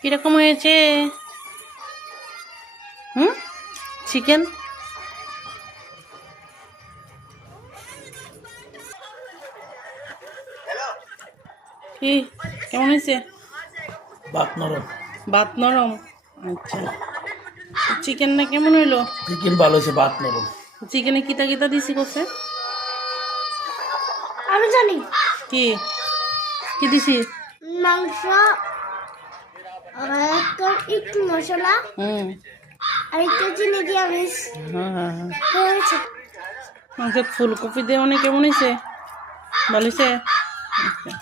কিরকম হয়েছে? চিকেন কি কেমন হয়েছে? ভাত নরম। ভাত নরম। আচ্ছা, চিকেন না কেমন হইলো? চিকেন ভালো হয়েছে, ভাত নরম। চিকেনে কিতা কিতা দিছি করছে? আমি জানি কি কি দিছি? মাংস, একটু মশলা, আর একটু চিনি দিয়ে মিক্স হয়েছে। মাংসের ফুলকপি দিয়ে কেমন হয়েছে? ভালো হয়েছে? আচ্ছা।